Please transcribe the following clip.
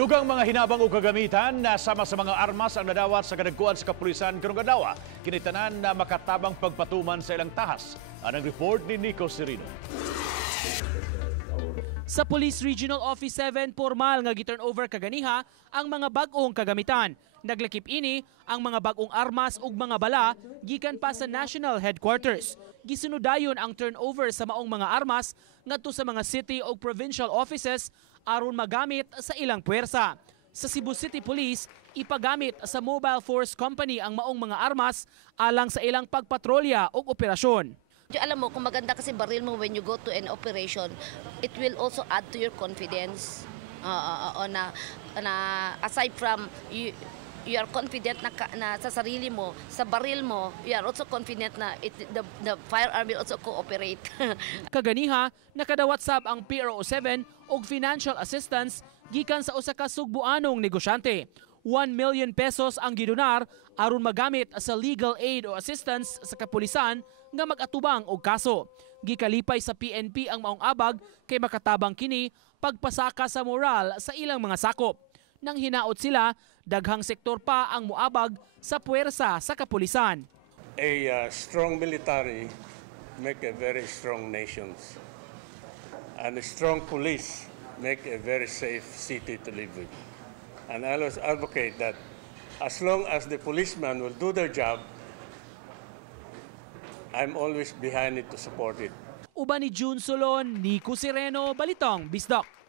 Dugang mga hinabang o kagamitan na sama sa mga armas ang nadawat sa kadagkuan sa Kapolisan karong adlaw. Kinitanan na makatabang pagpatuman sa ilang tahas. Anang report ni Nico Serino. Sa Police Regional Office 7, formal nga gi-turnover kaganiha ang mga bag-ong kagamitan. Naglakip ini ang mga bag-ong armas ug mga bala gikan pa sa National Headquarters. Gisunudayon ang turnover sa maong mga armas ngadto sa mga city o provincial offices aron magamit sa ilang puwersa. Sa Cebu City Police, ipagamit sa Mobile Force Company ang maong mga armas alang sa ilang pagpatrolya o operasyon. Alam mo, kung maganda kasi baril mo when you go to an operation, it will also add to your confidence. Aside from you are confident na sa sarili mo, sa baril mo, you are also confident na the firearm will also cooperate. Kaganiha, nakadawat sab ang PRO7 og financial assistance gikan sa usa ka Sugbuanong negosyante. 1 million pesos ang gidonar aron magamit sa legal aid o assistance sa kapulisan nga mag-atubang og kaso. Gikalipay sa PNP ang maong abag kay makatabang kini pagpasaka sa moral sa ilang mga sakop. Nang hinaot sila, daghang sektor pa ang muabag sa puwersa sa kapulisan. A strong military make a very strong nations. And a strong police make a very safe city to live with. And I always advocate that as long as the policemen will do their job, I'm always behind it to support it. Uban ni June Solon, Nico Sereno, Balitang Bisdak.